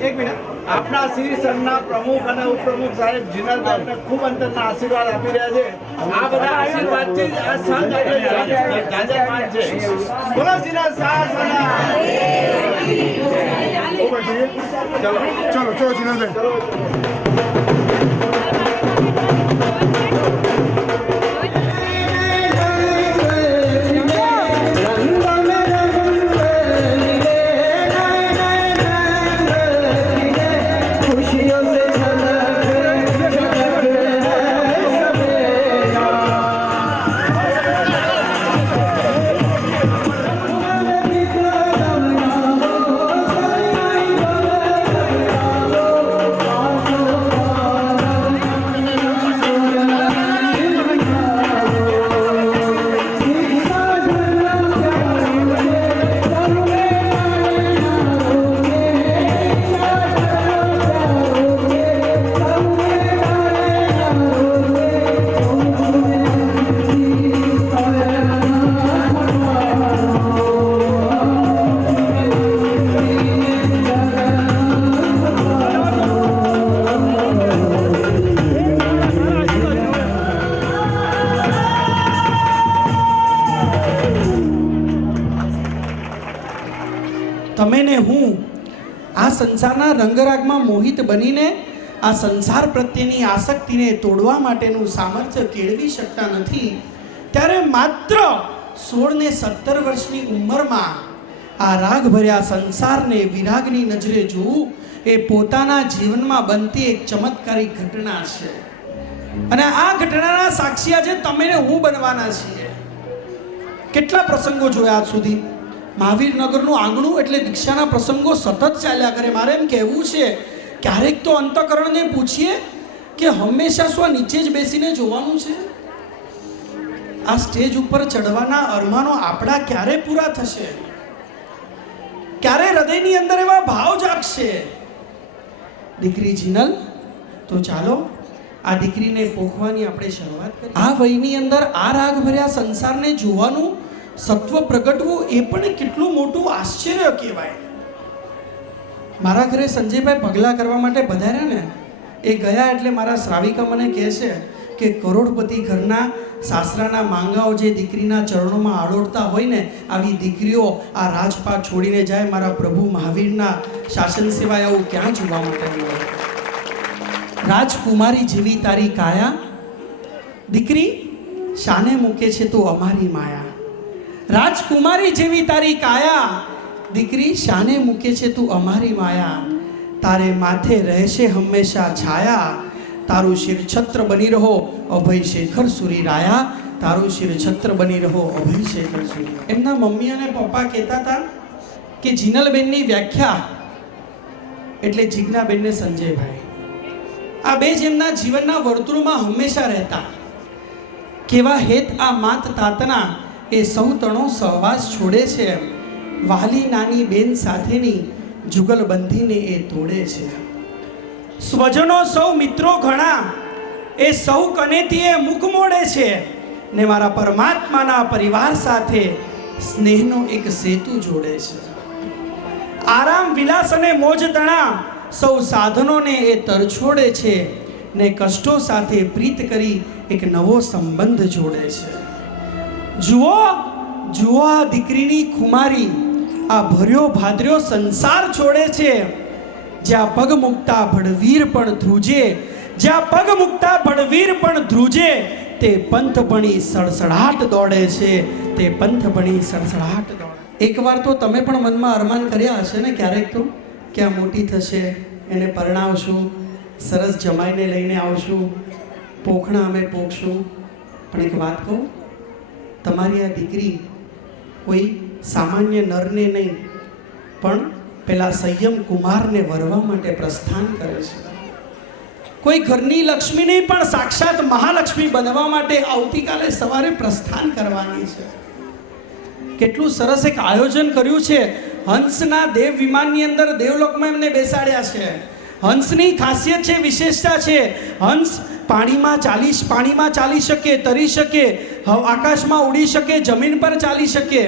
एक मिनट अपना श्री सन्ना प्रमुख અને ઉપપ્રમુખ સાહેબ જીનલભાઈને ખૂબ અંતરના આશીર્વાદ આપી રહ્યા છે આ બધા આશીર્વાદથી આ સંઘ જાજરમાન છે બોલો જીનલ સાહેબ ચલો ચલો ચલો જીનલભાઈ ચલો તમે ને હું આ સંસારના રંગરાગમાં મોહિત બનીને આ સંસાર પ્રત્યેની આસક્તિને તોડવા માટેનું સામર્થ્ય કેળવી શકતા નથી ત્યારે માત્ર 16 ને 17 વર્ષની ઉંમરમાં આ રાગભર્યા સંસારને વિરાગની નજરે જોવું એ પોતાના જીવનમાં બનતી એક ચમત્કારિક ઘટના છે અને આ ઘટનાના સાક્ષી આજે તમે ને હું બનવાના છીએ કેટલા પ્રસંગો જોયા આજ સુધી મહાવીરનગરનું આંગણું એટલે દીક્ષાના પ્રસંગો સતત ચાલ્યા કરે મારે એમ કહેવું છે ક્યારેક તો અંતઃકરણને પૂછીએ કે હંમેશા શું નીચે જ બેસીને જોવાનું છે આ સ્ટેજ ઉપર ચડવાના અરમાનો આપણા ક્યારે પૂરા થશે ક્યારે હૃદયની અંદર એવા ભાવ જાગશે દીકરી જીનલ તો ચાલો આ દીકરીને પોખવાની આપણે શરૂઆત કરીએ આ વયની અંદર આ રાગભર્યા સંસારને જોવાનું સત્વ પ્રગટવું એ પણ કેટલું મોટું આશ્ચર્ય કહેવાય મારા ઘરે સંજયભાઈ પગલાં કરવા માટે પધાર્યા ને એ ગયા એટલે મારા શ્રાવિકા મને કહે છે કે કરોડપતિ ઘરના સાસરાના માંગાઓ જે દીકરીના ચરણોમાં આડોડતા હોય ને આવી દીકરીઓ આ રાજપાટ છોડીને જાય મારા પ્રભુ મહાવીરના શાસન સેવાય આવું ક્યાં જોવા માટે મળે રાજકુમારી જેવી તારી કાયા દીકરી શાને મૂકે છે તો અમારી માયા રાજકુમારી જેવી તારી કાયા દીકરી શાને મૂકે છે તું અમારી માયા તારે માથે રહેશે હંમેશા છાયા તારું શિર છત્ર બની રહો અભય શેખર સુરી રાયા તારું શિર છત્ર બની રહો અભય શેખર સુરી એમના મમ્મી અને પપ્પા કહેતા હતા કે જીનલબેનની વ્યાખ્યા એટલે જીજ્ઞાબેનને સંજયભાઈ આ બે જ એમના જીવનના વર્તુળમાં હંમેશા રહેતા કેવા હેત આ માત તાતના એ સૌ તણો સહવાસ છોડે છે વાલી નાની બેન સાથેની જુગલબંધીને એ તોડે છે સ્વજનો સૌ મિત્રો ઘણા એ સૌ કનેથી એ મુખ મોડે છે ને મારા પરમાત્માના પરિવાર સાથે સ્નેહનો એક સેતુ જોડે છે. આરામ વિલાસ અને મોજ તણા સૌ સાધનોને એ તરછોડે છે ને કષ્ટો સાથે પ્રીત કરી એક નવો સંબંધ જોડે છે. જુઓ જુઓ આ દીકરીની ખુમારી આ ભર્યો ભાદર્યો સંસાર છોડે છે. જ્યાં પગ મૂકતા ભડવીર પણ ધ્રુજે, જ્યાં પગ મૂકતા ભડવીર પણ ધ્રુજે, તે પંથ ભણી સડસડાટ દોડે છે, તે પંથ ભણી સડસડાટ દોડે. એકવાર તો તમે પણ મનમાં અરમાન કર્યા હશે ને ક્યારેક તો, કે આ મોટી થશે, એને પરણાવશું, સરસ જમાઈને લઈને આવશું, પોખણા અમે પોખશું. પણ એક વાત કહું, તમારી આ દીકરી કોઈ સામાન્ય નરને નહીં પણ પેલા સંયમ કુમારને વરવા માટે પ્રસ્થાન કરે છે. કોઈ ઘરની લક્ષ્મી નહીં પણ સાક્ષાત મહાલક્ષ્મી બનવા માટે આવતીકાલે સવારે પ્રસ્થાન કરવાની છે. કેટલું સરસ એક આયોજન કર્યું છે. હંસના દેવ વિમાનની અંદર દેવલોકમાં એમને બેસાડ્યા છે. હંસની ખાસિયત છે, વિશેષતા છે, હંસ પાણીમાં ચાલી શકે, તરી શકે, આકાશમાં ઉડી શકે, જમીન પર ચાલી શકે.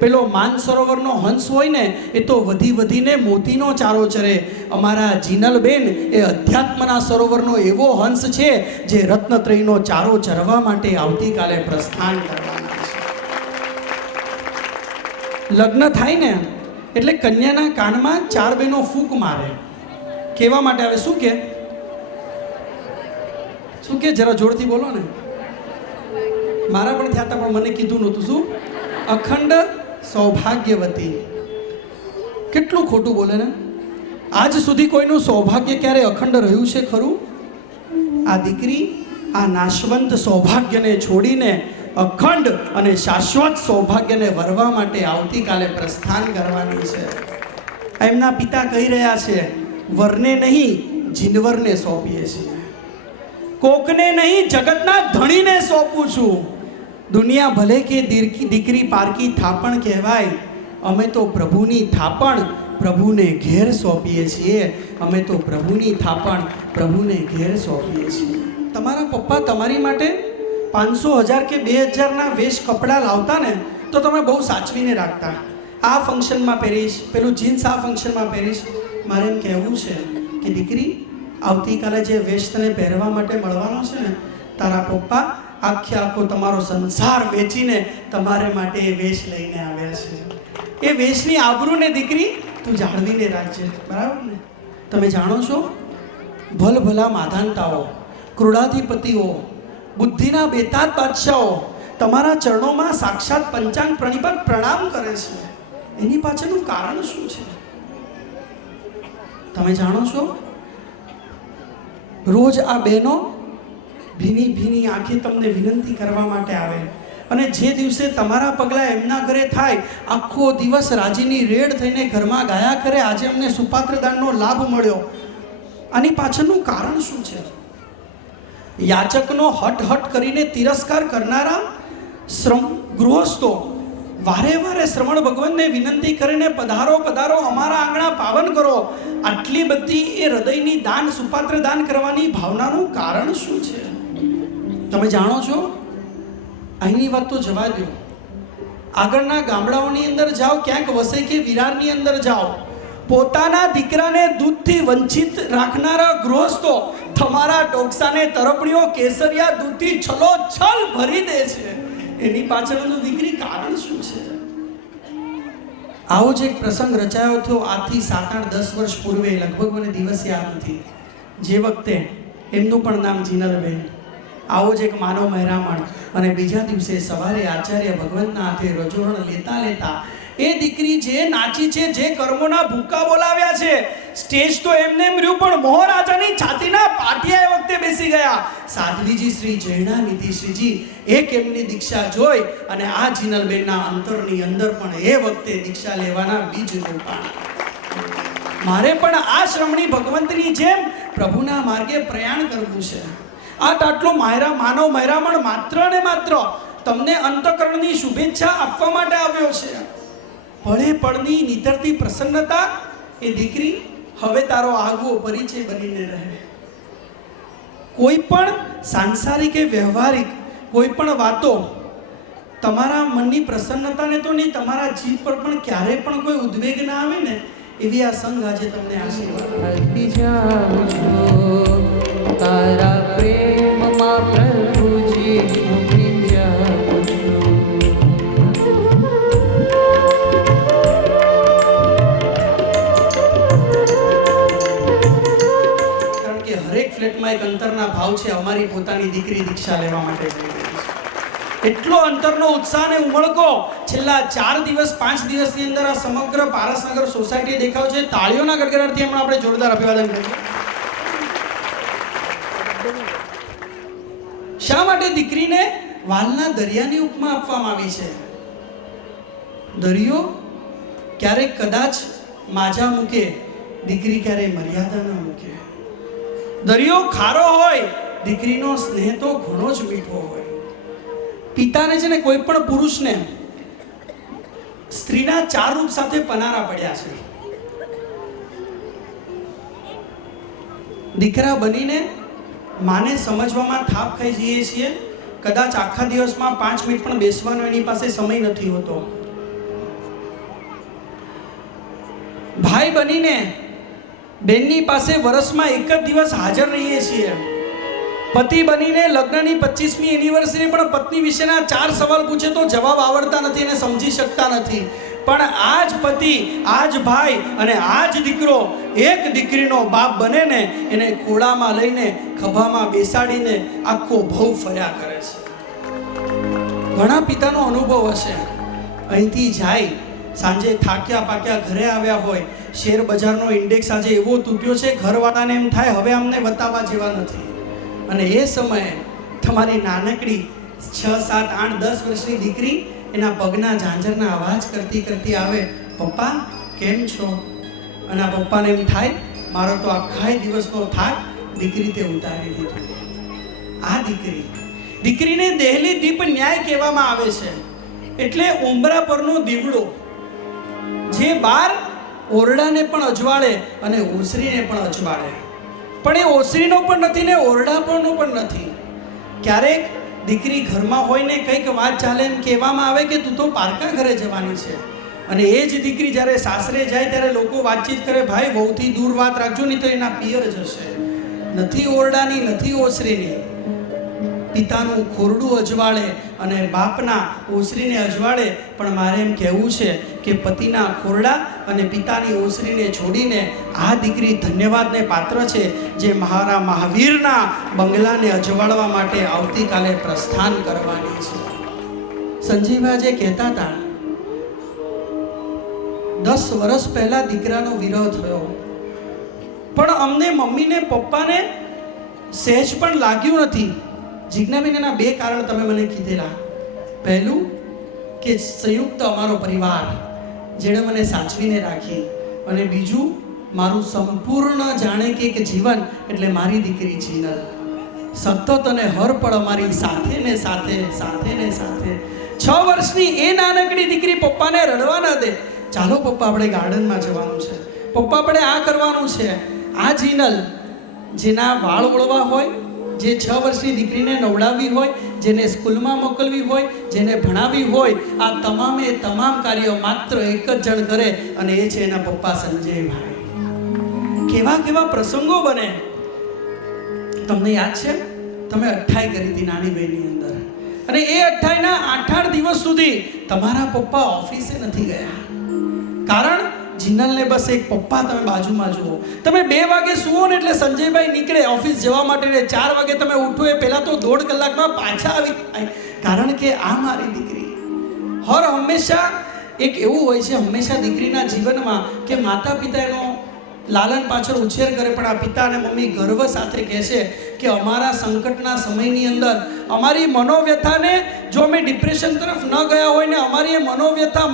પેલો માનસરોવરનો હંસ હોય ને એ તો વધીને મોતીનો ચારો ચરે. અમારા જીનલબેન એ અધ્યાત્મના સરોવરનો એવો હંસ છે જે રત્નત્રયનો ચારો ચરવા માટે આવતીકાલે પ્રસ્થાન કરવાના છે. લગ્ન થાય ને એટલે કન્યાના કાનમાં 4 બહેનો ફૂંક મારે. કહેવા માટે આવે, શું કે જરા જોરથી બોલો ને. મારા પણ થયા હતા પણ મને કીધું નહોતું. શું? અખંડ સૌભાગ્યવતી. કેટલું ખોટું બોલે ને. આજ સુધી કોઈનું સૌભાગ્ય ક્યારે અખંડ રહ્યું છે ખરું? આ દીકરી આ નાશવંત સૌભાગ્યને છોડીને અખંડ અને શાશ્વત સૌભાગ્યને વરવા માટે આવતીકાલે પ્રસ્થાન કરવાની છે. એમના પિતા કહી રહ્યા છે, વરને નહીં જીનવરને સોંપીએ છીએ, કોકને નહીં જગતના ધણીને સોંપું છું. દુનિયા ભલે કે દીકરી પારકી થાપણ કહેવાય, અમે તો પ્રભુની થાપણ પ્રભુને ઘેર સોંપીએ છીએ. અમે તો પ્રભુની થાપણ પ્રભુને ઘેર સોંપીએ છીએ. તમારા પપ્પા તમારી માટે 500, 1000 કે 2000ના વેશ કપડાં લાવતા ને તો તમે બહુ સાચવીને રાખતા. આ ફંક્શનમાં પહેરીશ, પેલું જીન્સ આ ફંક્શનમાં પહેરીશ. મારે એમ કહેવું છે કે દીકરી, આવતીકાલે જે વેશ તને પહેરવા માટે મળવાનો છે ને, તારા પપ્પા આખો તમારો સંસાર વેચીને તમારે માટે એ વેશ લઈને આવ્યા છે. એ વેશની આબરૂને દીકરી તું જાળવીને રાખજે, બરાબર ને? તમે જાણો છો, ભલભલા માધાનતાઓ, ક્રૂડાધિપતિઓ, બુદ્ધિના બેતાદ બાદશાહો તમારા ચરણોમાં સાક્ષાત પંચાંગ પ્રણિપાત પ્રણામ કરે છે. એની પાછળનું કારણ શું છે તમે જાણો છો? રોજ આ બહેનો ભીની આંખે તમને વિનંતી કરવા માટે આવે, અને જે દિવસે તમારા પગલાં એમના ઘરે થાય, આખો દિવસ રાજીની રેડ થઈને ઘરમાં ગાયા કરે, આજે અમને સુપાત્રદાનનો લાભ મળ્યો. આની પાછળનું કારણ શું છે? યાચકનો હટ કરીને તિરસ્કાર કરનારા ગૃહસ્થો વારે શ્રવણ ભગવાનને વિનંતી કરીને પધારો અમારા આંગણા પાવન કરો. આટલી બધી એ હૃદયની દાન, સુપાત્ર દાન કરવાની ભાવનાનું કારણ શું છે તમે જાણો છો? અહીંની વાત તો જવા દો, આગળના ગામડાઓની અંદર જાઓ, ક્યાંક વસઈ કે વિરારની અંદર જાઓ, પોતાના દીકરાને દૂધથી વંચિત રાખનારા ગૃહસ્થો તમારા ટોકસાને તરપણીઓ કેસરિયા દૂધથી છલોછલ ભરી દે છે. એની પાછળનું દીકરી કારણ શું છે? આવો જ એક પ્રસંગ રચાયો હતો આજથી 7-8-10 વર્ષ પૂર્વે, લગભગ મને દિવસ યાદ નથી, જે વખતે એમનું પણ નામ જીનલબેન. આવો જ એક માનવ મહેરામણ, અને બીજા દિવસે સવારે આચાર્ય ભગવંતના હાથે રજોહણ લેતા એ દીકરી જે નાચી છે, જે કર્મોના ભૂકા બોલાવ્યા છે, સ્ટેજ તો એમને એમ રહ્યું, પણ મોહરાજાની છાતીના પાટિયા એ વખતે બેસી ગયા. સાધ્વીજી શ્રી જૈના નિધિશ્રીજી એક એમની દીક્ષા જોઈ, અને આ જીનલબેનના અંતરની અંદર પણ એ વખતે દીક્ષા લેવાના બીજ રોપાણ. મારે પણ આ શ્રમણી ભગવંતની જેમ પ્રભુના માર્ગે પ્રયાણ કરવું છે. આટલો માનવ મહેરામણ માત્ર ને માત્ર તમને અંતઃકરણની શુભેચ્છા આપવા માટે આવ્યો છે. પળે પળની નીતરતી પ્રસન્નતા એ દીકરી હવે તારો આગવો પરિચય બનીને રહે. કોઈ પણ સાંસારિક કે વ્યવહારિક કોઈ પણ વાતો તમારા મનની પ્રસન્નતાને તો નહીં, તમારા જીભ પર પણ ક્યારેય પણ કોઈ ઉદ્વેગ ના આવે ને, એવી આ સંઘ આજે તમને આશીર્વાદ હસી જાઉં છું તારા પ્રેમમાં પ્રભુજી ઉભી જાઉં છું. કારણ કે હરેક ફ્લેટમાં એક અંતરના ભાવ છે. અમારી પોતાની દીકરી દીક્ષા લેવા માટે જઈ રહી છે. એટલો અંતરનો ઉત્સાહ ને ઉમળકો છેલ્લા 4 દિવસ 5 દિવસની અંદર આ સમગ્ર પારસનગર સોસાયટી દેખાવ છે. તાળીઓના ગડગડાટથી હમણાં આપણે જોરદાર અભિવાદન કરીએ. શા માટે દીકરીને વાલના દરિયાની ઉપમા આપવામાં આવી છે? દરિયો ક્યારેક કદાચ માજા મૂકે, દીકરી ક્યારેય મર્યાદા ન મૂકે. દરિયો ખારો હોય, દીકરીનો સ્નેહ તો ઘણો જ મીઠો હોય. પિતાને છે ને કોઈ પણ પુરુષને સ્ત્રીના 4 રૂપ સાથે પનારા પડ્યા છે. દીકરા બનીને માને સમજવામાં થાપ ખાઈ જઈએ છીએ. કદાચ આખા દિવસમાં 5 મિનિટ પણ બેસવાનો એની પાસે સમય નથી હોતો. ભાઈ બનીને બેનની પાસે વર્ષમાં એક જ દિવસ હાજર રહીએ છીએ. પતિ બનીને લગ્નની 25મી એનિવર્સરી પણ પત્ની વિશેના 4 સવાલ પૂછે તો જવાબ આવડતા નથી અને સમજી શકતા નથી. પણ આ જ પતિ, આ જ ભાઈ અને આ જ દીકરો એક દીકરીનો બાપ બને ને, એને ખોળામાં લઈને ખભામાં બેસાડીને આખો ભવ ફર્યા કરે છે. ઘણા પિતાનો અનુભવ હશે. અહીંથી જાય, સાંજે થાક્યા પાક્યા ઘરે આવ્યા હોય, શેર બજારનો ઇન્ડેક્સ આજે એવો તૂટ્યો છે, ઘરવાળાને એમ થાય હવે અમને બતાવવા જેવા નથી. અને એ સમયે તમારી નાનકડી 6, 7, 8, 10 વર્ષની દીકરી એના પગના ઝાંઝરના અવાજ કરતી કરતી આવે, પપ્પા કેમ છો? અને આ પપ્પાને એમ થાય મારો તો આખા દિવસનો થાક દીકરી તે ઉતારી દીધો. આ દીકરીને દેહલી દીપ ન્યાય કહેવામાં આવે છે. એટલે ઉંબરા પરનો દીવડો જે બાર ઓરડાને પણ અજવાળે અને ઓસરીને પણ અજવાળે, પણ એ ઓસરીનો પણ નથી ને ઓરડાપણનો પણ નથી. ક્યારેક દીકરી ઘરમાં હોય ને કંઈક વાત ચાલે એમ કહેવામાં આવે કે તું તો પારકા ઘરે જવાની છે, અને એ જ દીકરી જ્યારે સાસરે જાય ત્યારે લોકો વાતચીત કરે, ભાઈ બહુથી દૂર વાત રાખજો નહીં તો એના પિયર જશે. નથી ઓરડાની, નથી ઓસરીની. પિતાનું ખોરડું અજવાળે અને બાપના ઓસરીને અજવાળે, પણ મારે એમ કહેવું છે કે પતિના ખોરડા અને પિતાની ઓસરીને છોડીને આ દીકરી ધન્યવાદને પાત્ર છે, જે મારા મહાવીરના બંગલાને અજવાળવા માટે આવતીકાલે પ્રસ્થાન કરવાની છે. સંજીવભાઈ જે કહેતા હતા, 10 વર્ષ પહેલા દીકરાનો વિરહ થયો, પણ અમને મમ્મીને પપ્પાને સહેજ પણ લાગ્યું નથી. જિજ્ઞાબેન, એના 2 કારણ તમે મને કીધેલા. પહેલું કે સંયુક્ત અમારો પરિવાર જેણે મને સાચવીને રાખી, અને બીજું મારું સંપૂર્ણ જાણે કે એક જીવન એટલે મારી દીકરી જીનલ સતત અને હર પળ અમારી સાથે ને સાથે 6 વર્ષની એ નાનકડી દીકરી પપ્પાને રડવા ન દે. ચાલો પપ્પા આપણે ગાર્ડનમાં જવાનું છે, પપ્પા આપણે આ કરવાનું છે. આ જીનલ જેના વાળ ઓળવા હોય, જે 6 વર્ષની દીકરીને નવડાવવી હોય, જેને સ્કૂલમાં મોકલવી હોય, જેને ભણાવવી હોય, આ તમામે તમામ કાર્યો માત્ર એક જ જણ કરે, અને એ છે એના પપ્પા સંજયભાઈ. કેવા કેવા પ્રસંગો બને. તમને યાદ છે તમે 28 કરી હતી નાની બહેનની અંદર, અને એ 28ના 8 દિવસ સુધી તમારા પપ્પા ઓફિસે નથી ગયા. કારણ જીનલને બસ એક પપ્પા તમે બાજુમાં જુઓ. તમે 2 વાગે સુવો ને એટલે સંજયભાઈ નીકળે ઓફિસ જવા માટે, ને 4 વાગે તમે ઉઠો એ પહેલાં તો 1.5 કલાકમાં પાછા આવી જાય. કારણ કે આ મારી દીકરી. હંમેશા એક એવું હોય છે હંમેશા દીકરીના જીવનમાં કે માતા પિતા એનો લાલન પાછળ ઉછેર કરે, પણ આ પિતા અને મમ્મી ગર્વ સાથે કહે છે કે અમારા સંકટના સમયની અંદર અમારી મનોવ્યથાને જો અમે ડિપ્રેશન તરફ ન ગયા હોય ને અમારી એ મનોવ્યથા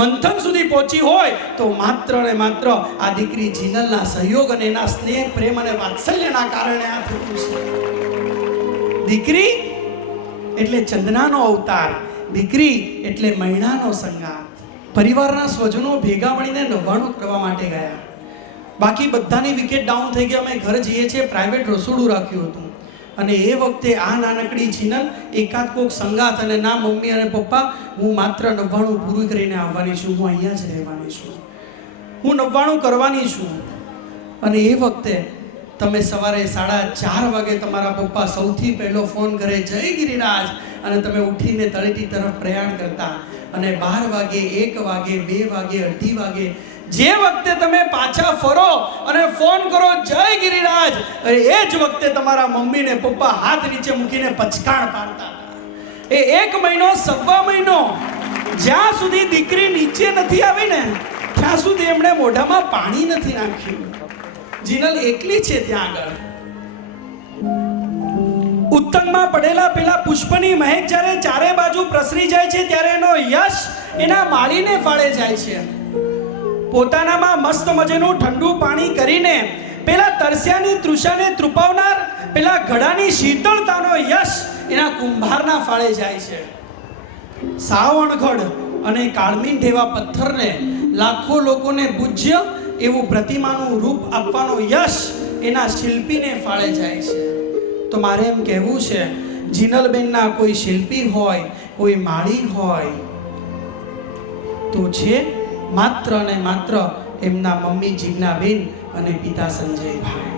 મંથન સુધી પહોંચી હોય તો માત્ર ને માત્ર આ દીકરી જીનલના સહયોગ અને એના સ્નેહ, પ્રેમ અને વાત્સલ્યના કારણે આ થયું છે. દીકરી એટલે ચંદનાનો અવતાર, દીકરી એટલે મહિનાનો સંગાત. પરિવારના સ્વજનો ભેગા મળીને 99 કરવા માટે ગયા. બાકી બધાની વિકેટ ડાઉન થઈ ગઈ. અમે ઘર જઈએ છીએ, પ્રાઇવેટ રસોડું રાખ્યું હતું. અને એ વખતે આ નાનકડી જીનલ એકાદ કોક સંગાત અને ના મમ્મી અને પપ્પા હું માત્ર 99 પૂરું કરીને આવવાની છું, હું અહીંયા જ રહેવાની છું, હું 99 કરવાની છું. અને એ વખતે તમે સવારે 4:30 વાગે તમારા પપ્પા સૌથી પહેલો ફોન કરે, જય ગિરિરાજ, અને તમે ઉઠીને તળેટી તરફ પ્રયાણ કરતા. અને 12 વાગે, 1 વાગે, 2 વાગે, 2:30 વાગે જે વખતે તમે પાછા ફરો અને ફોન કરો જય ગિરિરાજ, એ જ વખતે તમારા મમ્મી ને પપ્પા હાથ નીચે મૂકીને પચકાણ પાડતા હતા. એ 1 મહિનો, 1.25 મહિનો જ્યાં સુધી દીકરી નીચે નથી આવી ને ત્યાં સુધી એમણે મોઢામાં પાણી નથી નાખ્યું. જીનલ એકલી છે ત્યાં આગળ. ઉત્તંગમાં પડેલા પેલા પુષ્પની મહેક જ્યારે ચારે બાજુ પ્રસરી જાય છે ત્યારે એનો યશ એના માળીને ફાળે જાય છે. પોતાનામાં મસ્ત મજેનું ઠંડુ પાણી કરીને પેલા તરસ્યાની તૃષાને તૃપાવનાર પેલા ઘડાની શીતળતાનો યશ એના કુંભારના ફાળે જાય છે. સાવ અણઘડ અને કાળમીન એવા પથ્થરને લાખો લોકોને પૂજ્ય એવું પ્રતિમાનું રૂપ આપવાનો યશ એના શિલ્પીને ફાળે જાય છે. તો મારે એમ કહેવું છે, જીનલબેનના કોઈ શિલ્પી હોય, કોઈ માળી હોય તો છે માત્ર ને માત્ર એમના મમ્મી જીજ્ઞાબેન અને પિતા સંજયભાઈ.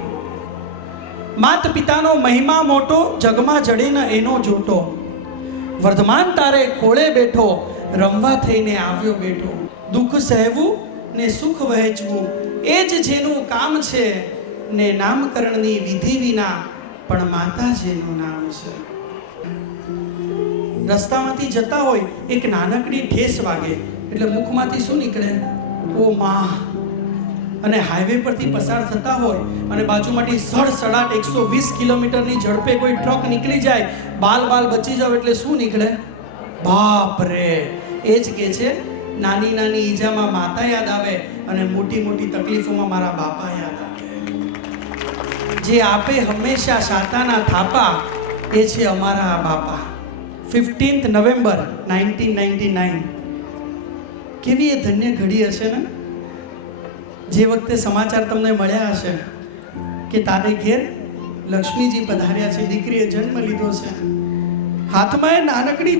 માત પિતાનો મહિમા મોટો, જગમાં જડે ન એનો જોટો. વર્ધમાન તારે ખોળે બેઠો, રમવા થઈને આવ્યો બેઠો. દુઃખ સહેવું ને સુખ વહેંચવું એ જ જેનું કામ છે, ને નામકરણની વિધિ વિના પણ માતા જેનું નામ છે. રસ્તામાંથી જતા હોય એક નાનકડી ઠેસ વાગે એટલે મુખમાંથી શું નીકળે? ઓ માં. અને હાઈવે પરથી પસાર થતા હોય અને બાજુમાંથી સડસડાટ 120 કિલોમીટરની ઝડપે કોઈ ટ્રક નીકળી જાય, બાલ બચી જાવ એટલે શું નીકળે? બાપ રે. એ જ કે છે, નાની નાની ઈજામાં માતા યાદ આવે અને મોટી મોટી તકલીફોમાં મારા બાપા યાદ આવે. જે આપે હંમેશા શાતાના થાપા એ છે અમારા બાપા. 15th November 1999. કેવી એ ધન્ય ઘડી હશે ને, જે વખતે સમાચાર તમને મળ્યા હશે કે તારે ઘેર લક્ષ્મીજી પધાર્યા છે, દીકરીએ જન્મ લીધો છે. હાથમાં એ નાનકડી